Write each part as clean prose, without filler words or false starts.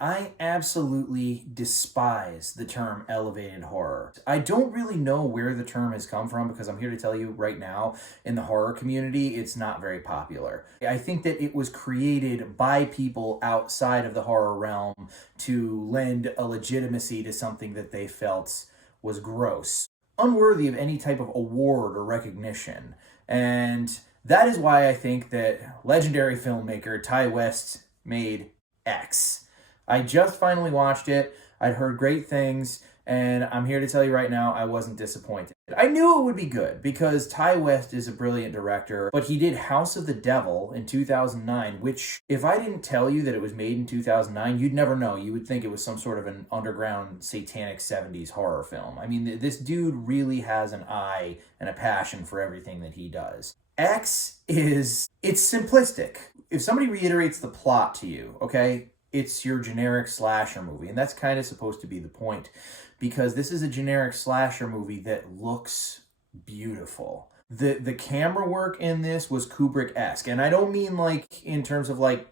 I absolutely despise the term elevated horror. I don't really know where the term has come from because I'm here to tell you right now, in the horror community, it's not very popular. I think that it was created by people outside of the horror realm to lend a legitimacy to something that they felt was gross, unworthy of any type of award or recognition. And that is why I think that legendary filmmaker Ty West made X. I just finally watched it. I'd heard great things, and I'm here to tell you right now, I wasn't disappointed. I knew it would be good because Ty West is a brilliant director, but he did House of the Devil in 2009, which, if I didn't tell you that it was made in 2009, you'd never know. You would think it was some sort of an underground satanic 70s horror film. I mean, this dude really has an eye and a passion for everything that he does. X it's simplistic. If somebody reiterates the plot to you, okay, it's your generic slasher movie. And that's kind of supposed to be the point, because this is a generic slasher movie that looks beautiful. The camera work in this was Kubrick-esque. And I don't mean like in terms of like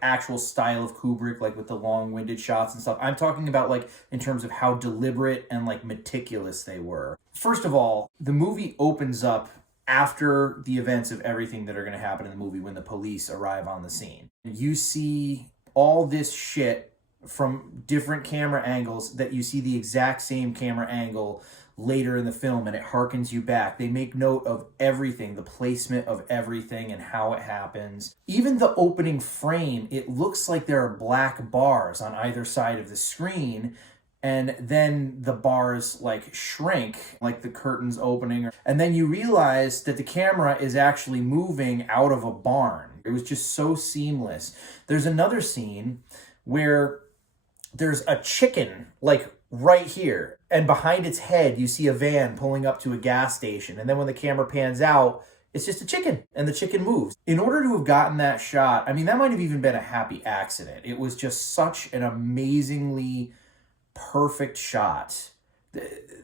actual style of Kubrick, like with the long-winded shots and stuff. I'm talking about like in terms of how deliberate and like meticulous they were. First of all, the movie opens up after the events of everything that are going to happen in the movie when the police arrive on the scene. You see all this shit from different camera angles that you see the exact same camera angle later in the film, and it harkens you back. They make note of everything, the placement of everything and how it happens. Even the opening frame, it looks like there are black bars on either side of the screen, and then the bars like shrink, like the curtains opening, and then you realize that the camera is actually moving out of a barn. It was just so seamless. There's another scene where there's a chicken like right here, and behind its head you see a van pulling up to a gas station, and then when the camera pans out, it's just a chicken, and the chicken moves. In order to have gotten that shot, I mean, that might have even been a happy accident. It was just such an amazingly perfect shot.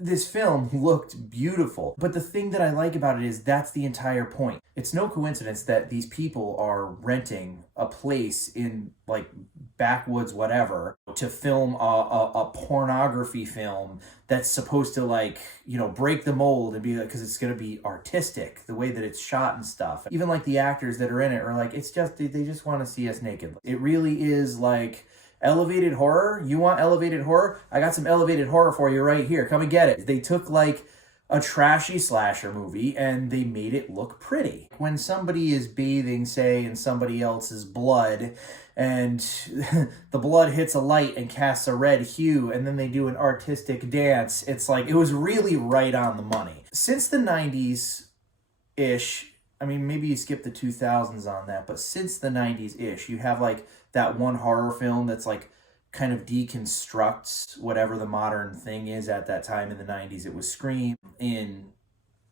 This film looked beautiful, but the thing that I like about it is that's the entire point. It's no coincidence that these people are renting a place in like backwoods whatever to film a pornography film that's supposed to like, you know, break the mold and be like, because it's going to be artistic the way that it's shot and stuff. Even like the actors that are in it are like, it's just they just want to see us naked. It really is like elevated horror. You want elevated horror? I got some elevated horror for you right here. Come and get it. They took like a trashy slasher movie and they made it look pretty. When somebody is bathing, say, in somebody else's blood, and the blood hits a light and casts a red hue, and then they do an artistic dance, it's like, it was really right on the money. Since the 90s-ish, I mean, maybe you skip the 2000s on that, but since the 90s-ish, you have like that one horror film that's like kind of deconstructs whatever the modern thing is at that time in the 90s. It was Scream. In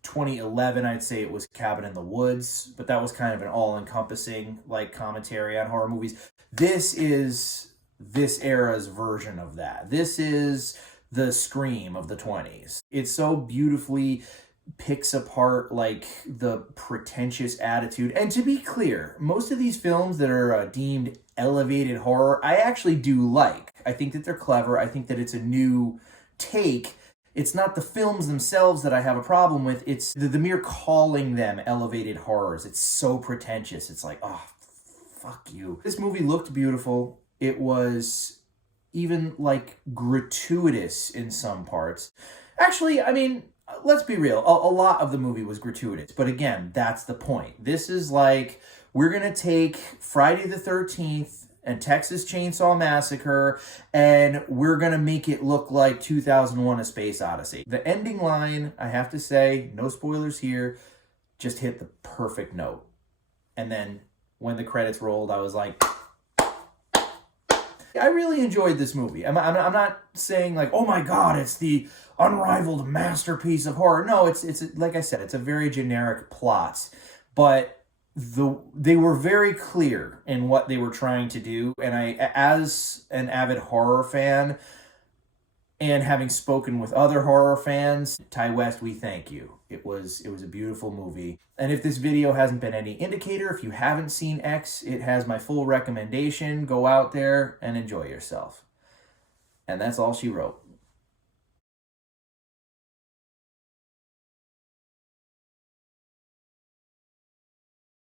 2011, I'd say it was Cabin in the Woods, but that was kind of an all-encompassing like commentary on horror movies. This is this era's version of that. This is the Scream of the 20s. It's so beautifully picks apart like the pretentious attitude. And to be clear, most of these films that are deemed elevated horror, I actually do like. I think that they're clever. I think that it's a new take. It's not the films themselves that I have a problem with. It's the mere calling them elevated horrors. It's so pretentious. It's like, oh, fuck you. This movie looked beautiful. It was even like gratuitous in some parts. Actually, I mean, let's be real. A lot of the movie was gratuitous. But again, that's the point. This is like, we're going to take Friday the 13th and Texas Chainsaw Massacre, and we're going to make it look like 2001: A Space Odyssey. The ending line, I have to say, no spoilers here, just hit the perfect note. And then when the credits rolled, I was like, I really enjoyed this movie. I'm not saying like, oh my God, it's the unrivaled masterpiece of horror. No, it's like I said, it's a very generic plot, but they were very clear in what they were trying to do. And I, as an avid horror fan, And having spoken with other horror fans, Ty West, we thank you. It was a beautiful movie. And if this video hasn't been any indicator, if you haven't seen X, it has my full recommendation. Go out there and enjoy yourself. And that's all she wrote.